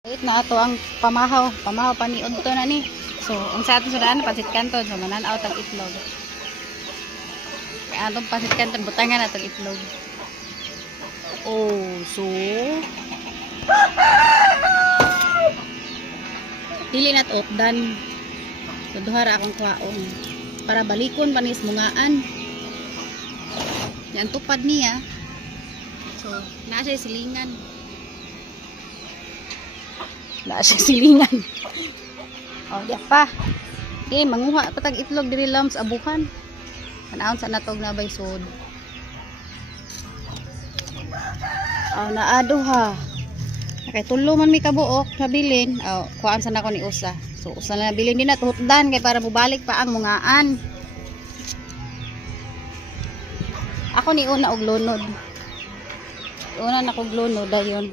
Ito na ato ang pamahaw paniod to na ni. So, ang sa ato sudaan pansit kanton, so mananaw tag itlog. Kaya atong pansit kanton butangan atong itlog. Oh, so dili nat opdan. So duhara akong kwaon para balikon panis mungaan. Yan tupad niya. So, naa siya silingan. Naa siya silingan. Oh, di pa. Okay, manguha patag itlog diri lams abuhan. Anaon sa natog na bay sod. Oh, naado ha. Kay tulo man mi kabuok nabilin. Oh, kuan sa nako ni usa. So, usa na nabilin din na tuhutdan kay para mubalik pa ang mungaan. Ako ni una og lunod. Una na kog lunod dayon.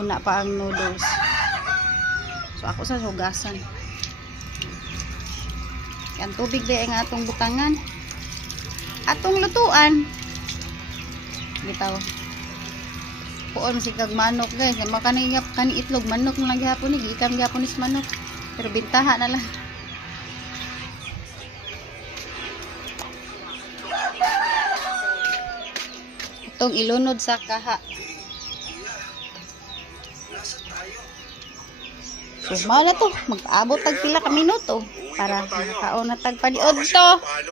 Una pa ang noodles. So ako sa hugasan. Yan tubig di ang atong butangan. Atong lutuan. Bitaw. Puon si kag manok guys. Makaningap kani itlog manok na lang gihapon ni gikan gihapon is manok. Pero bintaha na lang. Itong ilunod sa kaha. So, mao na to. Mag-abot tag pila ka minuto para makaon na tag paniod to.